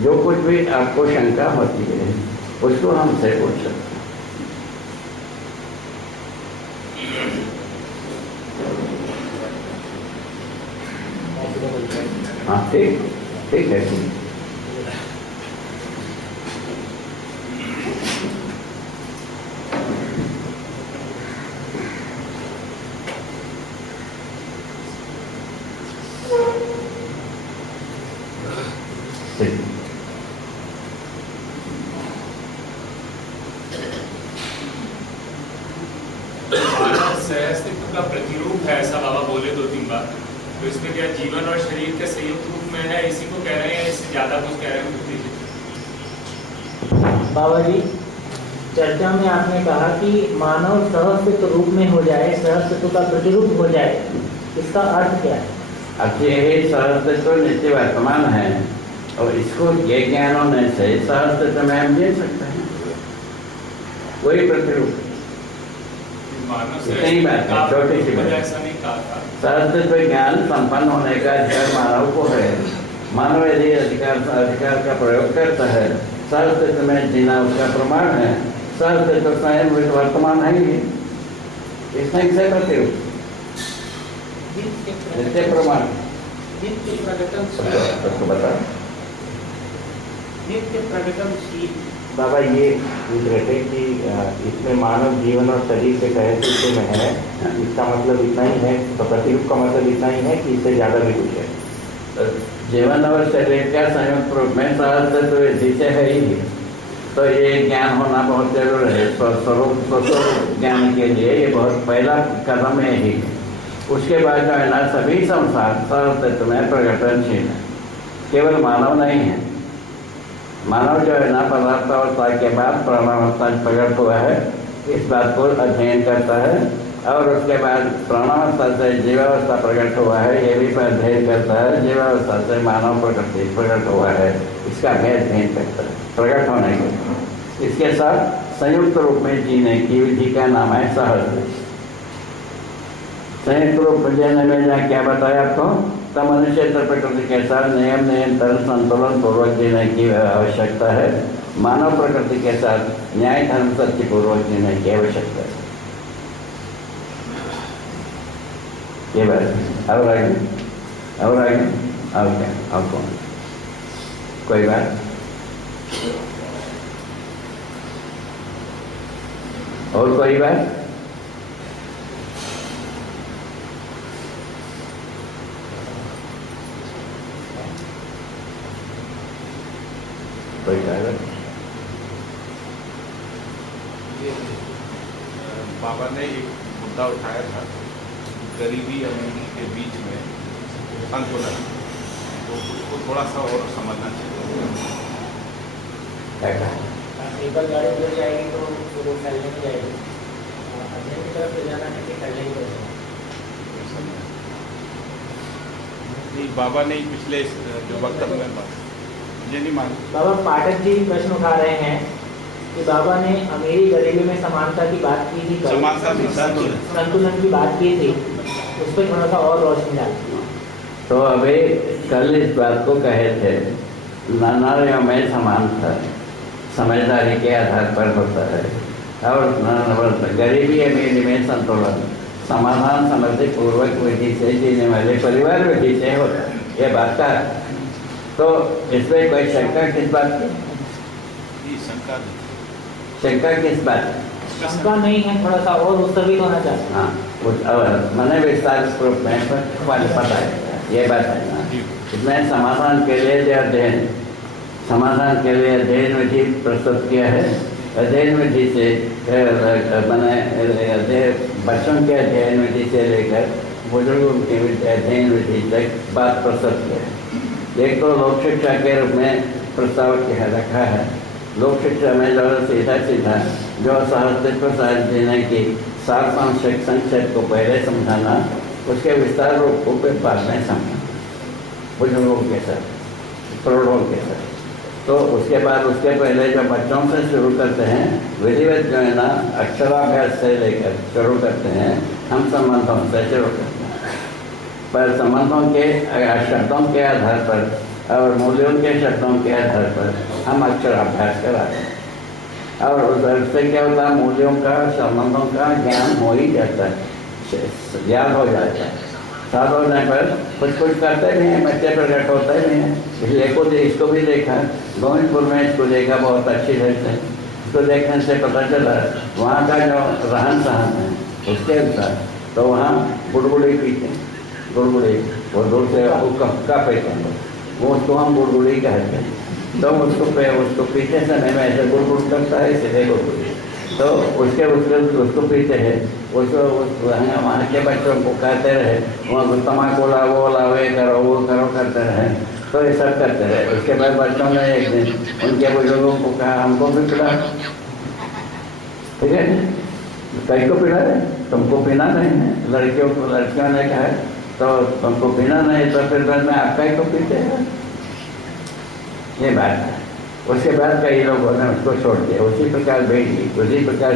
जो कुछ भी आपको शंका होती है उसको हमसे पूछ सकते हैं। हाँ ठीक है ठीक। सहअस्तित्व का प्रतिरूप है ऐसा बाबा बोले 2-3 बार, तो इसमें क्या जीवन और शरीर के संयुक्त रूप में है, इसी को कह रहे हैं, इससे ज्यादा कुछ कह रहे हैं? बाबा जी, चर्चा में आपने कहा कि मानव सहअस्तित्व रूप में हो जाए, सहअस्तित्व का प्रतिरूप हो जाए, इसका अर्थ क्या है? अब यही सहअस्तित्व नित्य वर्तमान है और इसको ये ज्ञान होने से सहअस्तित्व में हम जीत सकते हैं। वही प्रतिरूप नहीं बात है, छोटी सी बात। सहअस्तित्व ज्ञान संपन्न होने का अधिकार मानव को है। मानव यदि अधिकार का प्रयोग करता है सहअस्तित्व में जीना उसका प्रमाण है। सहअस्तित्व स्वयं वर्तमान है ही, इसमें से प्रतिरूप नित्य प्रमाण तो बता नित्य प्रगटनशील। बाबा ये पूछ रहे थे कि इसमें मानव जीवन और शरीर के सहअस्तित्व में है, इसका मतलब इतना ही है, तो प्रतिरूप का मतलब इतना ही है कि इससे ज़्यादा भी कुछ है? जीवन और शरीर का संयुक्त रूप में सहअस्तित्व विधि से है ही, तो ये ज्ञान होना बहुत जरूरी है। स्वरूप ज्ञान के लिए ये बहुत पहला कदम है ही। उसके बाद जो है ना सभी संसार सहअस्तित्व में प्रकटनशील है, केवल मानव नहीं है। मानव जो है ना पदार्थावस्था के बाद प्राणावस्था प्रकट हुआ है, इस बात को अध्ययन करता है और उसके बाद प्राणावस्था से जीवावस्था प्रकट हुआ है, ये भी अध्ययन करता है। जीवावस्था से मानव प्रकृति प्रकट हुआ है, इसका भी अध्ययन करता है प्रकट होने के। इसके साथ संयुक्त रूप में जीने की विधि का नाम है सहअस्तित्व। संयुक्त रूप में जीने में जहाँ क्या बताया आपको, तो मनुष्य प्रकृति के साथ नियम नियंत्रण संतुलन पूर्वक जीने की आवश्यकता है। मानव प्रकृति के साथ न्याय धर्म सत्य पूर्वक जीने की आवश्यकता है। ये बात और आगे और क्या और कौन कोई बात? और कोई बात? कोई बात? बाबा ने एक मुद्दा उठाया था, गरीबी अमीरी के बीच में संतुलन, तो उसको थोड़ा सा और समझना चाहिए। एकल गाड़ी मिल जाएगी तो वो फैलने नहीं जाएगी, अध्ययन की तरफ ले जाना है कि फैलने ही पड़ेगा। नहीं, बाबा ने पिछले जो वक्तव्य में मुझे नहीं मालूम। बाबा पाठक जी प्रश्न उठा रहे हैं कि बाबा ने अमीरी गरीबी में समानता की बात की थी, संतुलन की बात की थी, उस पर थोड़ा सा और रोशनी डालती। तो अभी कल इस बात को कहे थे, नानारियों में समानता समझदारी के आधार पर होता है और गरीबी अमीरी में संतुलन समाधान समझदारी पूर्वक विधि से जीने वाले परिवार विधि से होता है। ये बात का तो इसमें कोई शंका किस बात की? शंका किस बात? शंका नहीं है, थोड़ा सा और उत्सर्गित होना चाहिए। हाँ, मैंने विस्तार रूप में पता है ये बात है ना। इसमें समाधान के लिए जो अध्ययन, समाधान के लिए अध्ययन विधि प्रस्तुत किया है। अध्ययन विधि से मैंने बच्चों के अध्ययन विधि से लेकर बुजुर्गों की अध्ययन विधि तक बात प्रस्तुत किया है। एक तो लोक शिक्षा के रूप में प्रस्ताव किया रखा है। लोक शिक्षा में जो सीधा सीधा जो सहस्तित्व सहज जीने की सारांशिक संक्षेप को पहले समझाना, उसके विस्तार रूप को फिर बाद में समझाना बुजुर्गों के साथ, प्रौढ़ों के साथ। तो उसके बाद उसके पहले जो बच्चों से शुरू करते हैं, विधिवत जो है ना अक्षराभ्यास से लेकर शुरू करते हैं, हम संबंधों से शुरू करते हैं। पर संबंधों के शब्दों के आधार पर और मूल्यों के शब्दों के आधार पर हम अक्षराभ्यास कराते हैं। और उससे क्या होता है, मूल्यों का संबंधों का ज्ञान हो ही जाता है, ज्ञान हो जाता है। साथ होने पर कुछ कुछ करते भी हैं, बच्चे प्रकट होते भी हैं। इसलिए इसको भी देखा, गोविंदपुर में इसको देखा बहुत अच्छी तरह से। इसको देखने से पता चला वहाँ का जो रहन सहन है उसके अनुसार, तो वहाँ गुड़गुड़ी पीते हैं, गुड़गुड़ी वो दूर से का पीते हैं, वो उसको हम गुड़गुड़ी कहते हैं। तो उसको पीते समय में ऐसे गुड़गुड़ करता है, सीधे गुड़गुड़ी। तो उसको पीते हैं, उसको वहाँ के बच्चों को कहते रहे, वहाँ तम्बाकू ला वो ला वे करो वो करो करते रहे। तो ये सब करते रहे। उसके बाद बच्चों ने एक दिन उनके बुजुर्गों को कहा हमको भी पिला, ठीक है, कई को पिला रहे, तुमको पीना नहीं है। लड़कियों ने कहा तो तुमको पीना नहीं, तो फिर बाद में आप कई को पीते हैं, ये बात है। उसके बाद कई लोगों ने उसको छोड़ दिया। उसी प्रकार बेटी, उसी प्रकार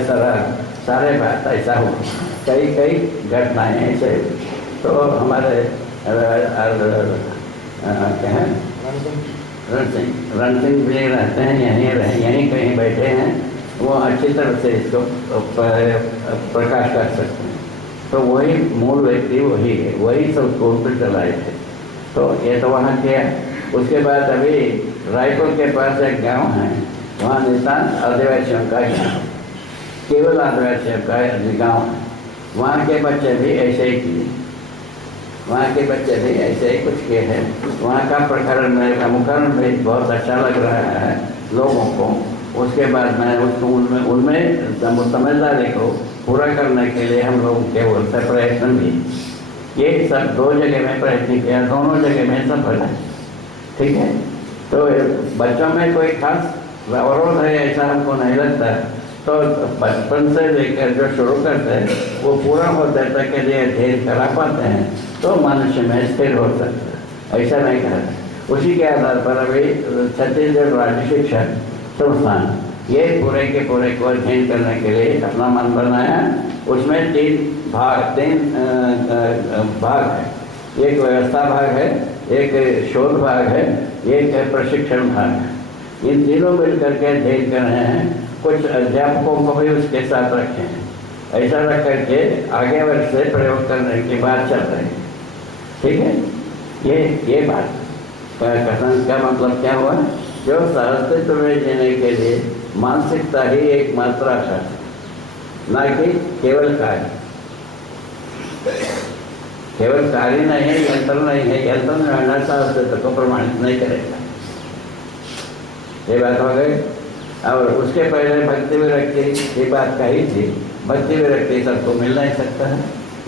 सारे बात ऐसा हो, कई घटनाएँ ऐसे। तो हमारे क्या है रण सिंह भी रहते हैं, यहीं कहीं बैठे हैं, वो अच्छी तरह से इसको प्रकाश कर सकते हैं। तो वही मूल व्यक्ति वही है, वही सब स्कूल पर चलाए थे। तो ये तो वहाँ किया। उसके बाद अभी रायपुर के पास एक गांव है, वहाँ नितांत आदिवासियों का गाँव, केवल आदिवासियों का गाँव है। वहाँ के बच्चे भी ऐसे ही किए, वहाँ के बच्चे भी ऐसे ही कुछ किए हैं। वहाँ का मुखरण भी बहुत अच्छा लग रहा है लोगों को। उसके बाद में उसको उनमें समझदारी को पूरा करने के लिए हम लोग के ओर से प्रयत्न भी, ये सब 2 जगह में प्रयत्न किया, दोनों जगह में सफल है, ठीक है। तो बच्चों में कोई खास अवरोध है ऐसा हमको नहीं लगता। तो बचपन से लेकर जो शुरू करते हैं वो पूरा होता है के लिए अध्ययन करा पाते हैं, तो मनुष्य में स्थिर हो सकता है, ऐसा नहीं कहा। उसी के आधार पर अभी छत्तीसगढ़ राज्य शिक्षा संस्थान ये पूरे के पूरे को अध्ययन करने के लिए अपना मन बनाया। उसमें 3 भाग है, एक व्यवस्था भाग है, एक शोध भाग है, एक है प्रशिक्षण भाग है। इन तीनों मिलकर के अध्ययन कर रहे हैं। कुछ अध्यापकों को भी उसके साथ रखे हैं। ऐसा रख करके आगे वर्ष से प्रयोग करने की बात चल रही है, ठीक है। ये बात कथन का मतलब क्या हुआ, जो सहस्तित्व में जीने के लिए मानसिकता ही एक मात्रा है, ना कि केवल कार्य। केवल कार्य नहीं है, यंत्र नहीं है, यंत्र में रहना सहस्तित्व को प्रमाणित नहीं करेगा। ये बात हो गई। और उसके पहले भक्ति विरक्ति की बात कही थी। भक्ति विरक्ति सबको मिल नहीं सकता है,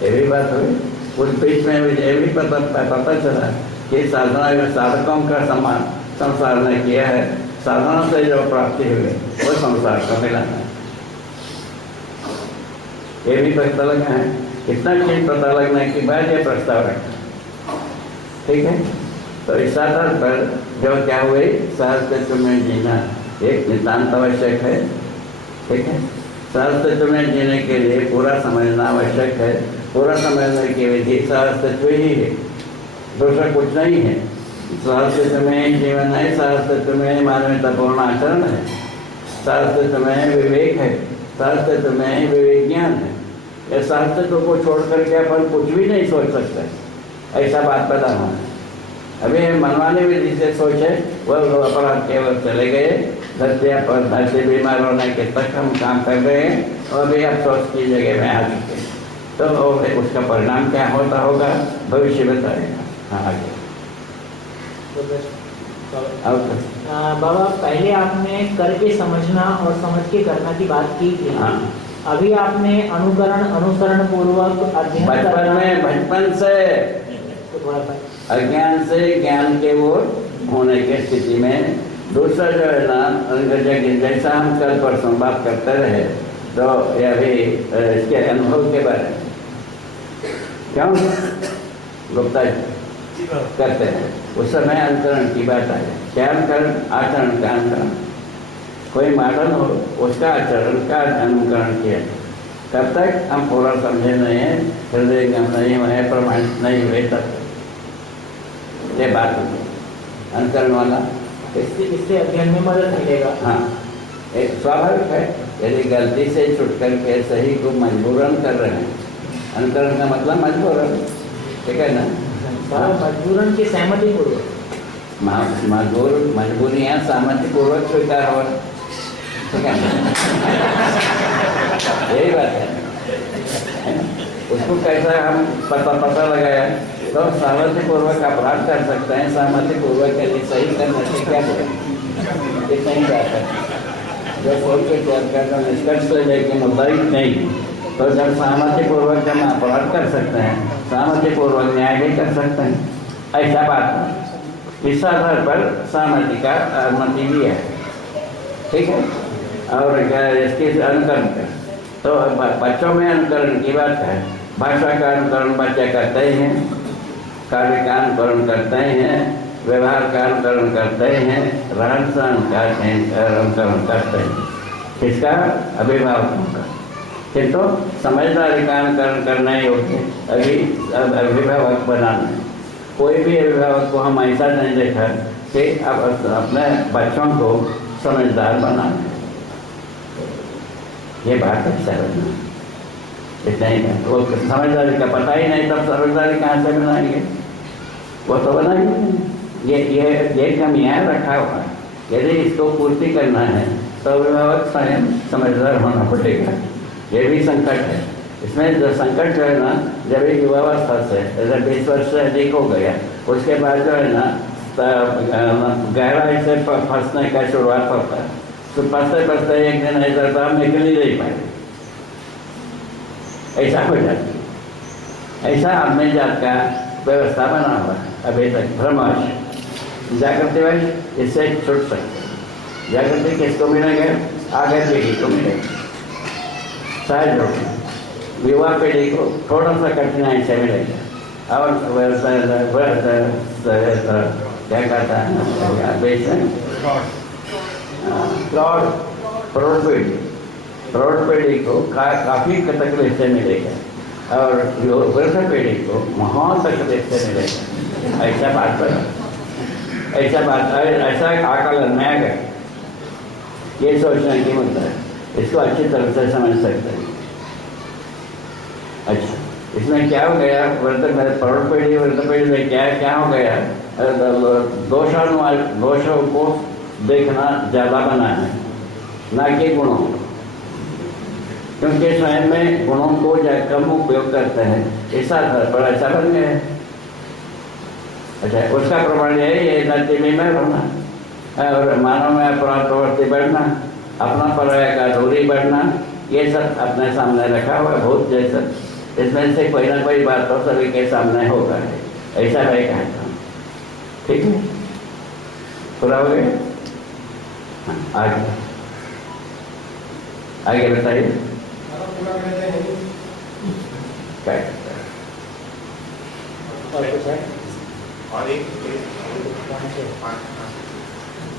ये भी बात हुई। उस बीच में भी ये भी पता चला कि साधना साधकों का सम्मान संसार ने किया है, साधना से जो प्राप्ति हुई वो संसार को मिला है, ये भी पता लगा है। कितना चीज पता लगने के बाद ये प्रस्ताव रखा, ठीक है। तो इस आधार पर जो क्या हुई, सहस्तित्व में जीना एक नितांत आवश्यक है, ठीक है। सहस्तित्व में जीने के लिए पूरा समझना आवश्यक है। पूरा समझने की विधि सहस्तित्व ही है, दूसरा कुछ नहीं है। सहस्तित्व में जीवन है, सहस्तित्व में मानवतापूर्ण आचरण है, सहस्तित्व में विवेक है, सहस्तित्व में विवेक ज्ञान है। इस सहस्तित्व को छोड़ करके अपन कुछ भी नहीं सोच सकते, ऐसा बात पैदा हुआ है। अभी मनमानी विधि से सोचे वह अपराध केवल चले गए, धरती बीमार होने के तक हम काम कर रहे हैं और अभी अफसोस की जगह में आ चुके हैं। तो उसका परिणाम क्या होता होगा भविष्य बताएगा। हाँ आगे। बाबा पहले आपने करके समझना और समझ के करना की बात की थी। हाँ। अभी आपने अनुकरण अनुसरण पूर्वक अध्ययन बचपन से अज्ञान से ज्ञान के ओर होने की स्थिति में दूसरा जो है ना, जैसा हम कल परसों बात करते रहे तो यह भी इसके अनुभव के बारे में क्यों गुप्ता जी करते हैं उस समय अनुकरण की बात आई। क्या अनुकरण? आचरण का अनुकरण। कोई मॉडल हो उसका आचरण का अनुकरण किया। तब तक हम पूरा समझे नहीं है, हृदय नहीं हुए, प्रमाणित नहीं हुए, तब ये बात अनुकरण वाला इससे अध्ययन में मदद मिलेगा। हाँ, एक स्वाभाविक है। यदि गलती से छुट करके सही को मजबूरन कर रहे हैं, अनुकरण का मतलब मजबूरन, ठीक है ना? मजबूरन की सहमति पूर्वक, मजबूरियाँ सहमति पूर्वक स्वीकार हो, ठीक है? यही बात है। उसको कैसा हम पता लगाया तो सहमति पूर्वक अपराध कर सकते हैं। सहमति पूर्वक यदि सही करने से क्या करें, इतना ही बात है। जो सोच के करना निष्कर्ष लेने के मुताबिक नहीं, तो जब सहमति पूर्वक हम अपराध कर सकते हैं, सहमति पूर्वक न्याय भी कर सकते हैं, ऐसा बात है। इस आधार पर सहमति का अनुमति भी है, ठीक है? और इसके अनुकरण का तो बच्चों में अनुकरण की बात है। भाषा का अनुकरण बच्चे करते ही हैं, कार्य का अनुकरण करते हैं, व्यवहार का अनुकरण करते हैं, रहन सहन का अनुकरण करते हैं, किसका? अभिभावकों का। किंतु समझदारी का अनुकरण करना योग्य अभी अभिभावक बनाना है। कोई भी अभिभावक को हम ऐसा नहीं देखा कि अब अपने बच्चों को समझदार बनाना है। ये बात अच्छा है, इतना ही है। वो समझदारी का पता ही नहीं, तब समझदारी कहाँ से बनाएंगे? वो तो बनाएंगे। ये कमियाँ रखा हुआ है। यदि इसको पूर्ति करना है तो अभिभावक स्वयं समझदार होना पड़ेगा। ये भी संकट है। इसमें जो संकट जो है ना, जब एक युवावस्था से जब 20 वर्ष से अधिक हो गया, उसके बाद जो है ना गहराई से फंसने का शुरुआत होता है। तो फंसते एक दिन ऐसा तो हम निकल ही नहीं पाए, ऐसा हो जाती है। ऐसा आदमी जात का व्यवस्था बना हुआ है अभी तक भ्रमवश। जागृति वश इससे छूट सकते। जागृति किसको मिलेगा? आगे पीढ़ी को मिलेगी, सहज होगी। युवा पीढ़ी को थोड़ा सा कठिनाई से मिलेगा। और क्या कहता है प्रौढ़ पीढ़ी को काफ़ी तकलीफ से मिलेगा और वृद्ध पीढ़ी को बहुत तकलीफ से मिलेगा। ऐसा बात ऐसा आकलन में आ गया। ये सोचने की मुद्दा है, इसको अच्छी तरह से समझ सकते हैं। अच्छा, इसमें क्या हो गया? प्रौढ़ पीढ़ी वृद्ध पीढ़ी में क्या हो गया? दोषों को देखना ज़्यादा बना है, ना कि गुणों को, क्योंकि स्वयं में गुणों को कम उपयोग करते हैं। इस आधार पर ऐसा बन गया। अच्छा, उसका प्रमाण ये नतीजे में होना और मानव में अपराध प्रवृत्ति बढ़ना, अपना पराया का दूरी बढ़ना, ये सब अपने सामने रखा हुआ भूत जैसा। इसमें से कोई ना कोई बात तो सभी के सामने होगा, ऐसा मैं कहता हूँ। ठीक है, पूरा हो गया? आगे बताइए क्या और एक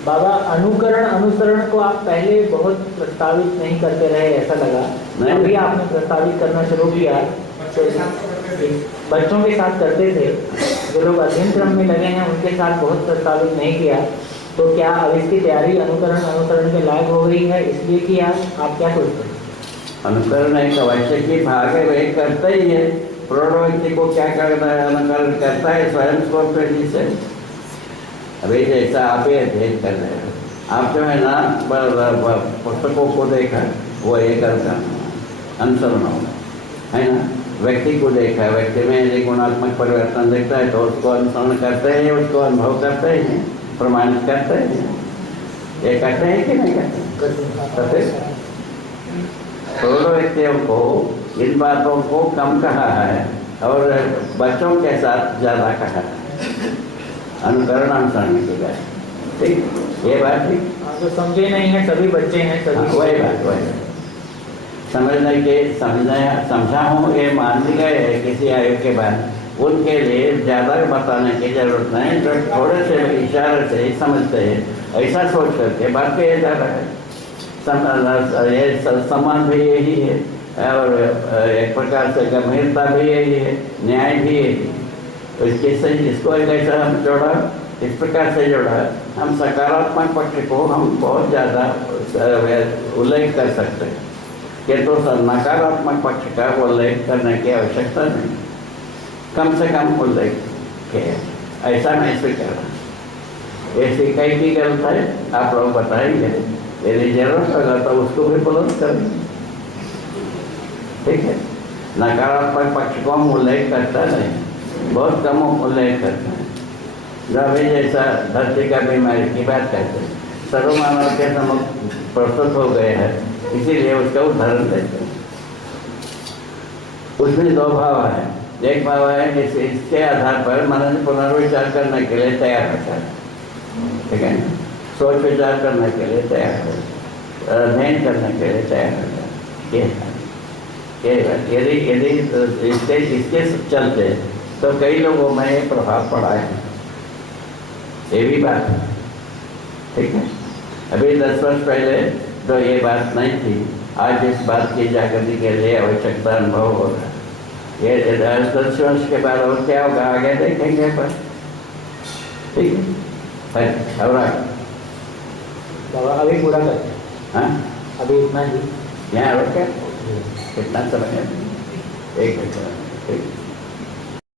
बाबा अनुकरण अनुसरण को आप पहले बहुत प्रस्तावित नहीं करते रहे, ऐसा लगा। अभी आपने प्रस्तावित करना शुरू किया। तो बच्चों के साथ करते थे, जो लोग अध्ययन क्रम में लगे हैं उनके साथ बहुत प्रस्तावित नहीं किया। तो क्या अब इसकी तैयारी अनुकरण अनुसरण के लायक हो गई है, इसलिए कि आप क्या सोचते हैं? अनुकरण एक आवश्यक ही भाग है, वही करता ही है। प्रौढ़ व्यक्ति को क्या करना है? अनुकरण करता है स्वयं को से। अभी जैसा आप ये अध्ययन कर रहे हैं, आप जो है ना पुस्तकों को देखा वो ये करता अनुसरण होगा, है ना? व्यक्ति को देखा, व्यक्ति में यदि गुणात्मक परिवर्तन दिखता है तो उसको अनुसरण करते हैं, उसको अनुभव करते हैं, प्रमाणित करते हैं। ये करते हैं कि नहीं करते? थोड़े व्यक्तियों को इन बातों को कम कहा है और बच्चों के साथ ज़्यादा कहा है, अनुकरण अनुसरण की बात। ठीक, ये बात ठीक। जो समझे नहीं है सभी बच्चे हैं, सभी वही बात समझने के समझा हूँ, ये मान ली गए है किसी आयु के बाद। उनके लिए ज़्यादा बताने की जरूरत नहीं, जो थोड़े से इशारे से ही समझते हैं, ऐसा सोच करके बात किया जा रहा है। ये सम्मान भी यही है और एक प्रकार से गंभीरता भी यही है, न्याय भी यही है। तो इसके से इसको कैसा हम जोड़ा, इस प्रकार से जोड़ा, हम सकारात्मक पक्ष को हम बहुत ज़्यादा उल्लेख कर सकते हैं, किंतु नकारात्मक पक्ष का उल्लेख करने की आवश्यकता नहीं, कम से कम उल्लेख किया, ऐसा मैं स्वीकार। ऐसी कई की गलत है, आप लोग बताएंगे, यदि जरूरत होगा तो उसको भी बुलंद करेंगे। ठीक है, नकारात्मक पक्ष को हम उल्लेख करता नहीं, बहुत कम उल्लेख करते हैं। जब जैसा धरती का बीमारी की बात करते हैं, सर्वमानव के सम्मुख प्रस्तुत हो गए हैं, इसीलिए उसका उदाहरण देते हैं। उसमें दो भाव है, एक भाव है कि इसके आधार पर मन पुनर्विचार करने के लिए तैयार होता है, ठीक है, सोच विचार करने के लिए तैयार है, अध्ययन करने के लिए तैयार होता है। यदि इसके चलते तो कई लोगों में ये प्रभाव पड़ा है, ये भी बात है। ठीक है, अभी 10 वर्ष पहले तो ये बात नहीं थी, आज इस बात की जागृति के लिए आवश्यकता अनुभव हो रहा है। ये 10 वर्ष के बाद और क्या होगा आगे देखेंगे पर। ठीक है, और बाबा अभी पूरा करते हैं। हाँ, अभी इतना ही यहाँ और क्या कितना समय है? 1 मिनट। ठीक।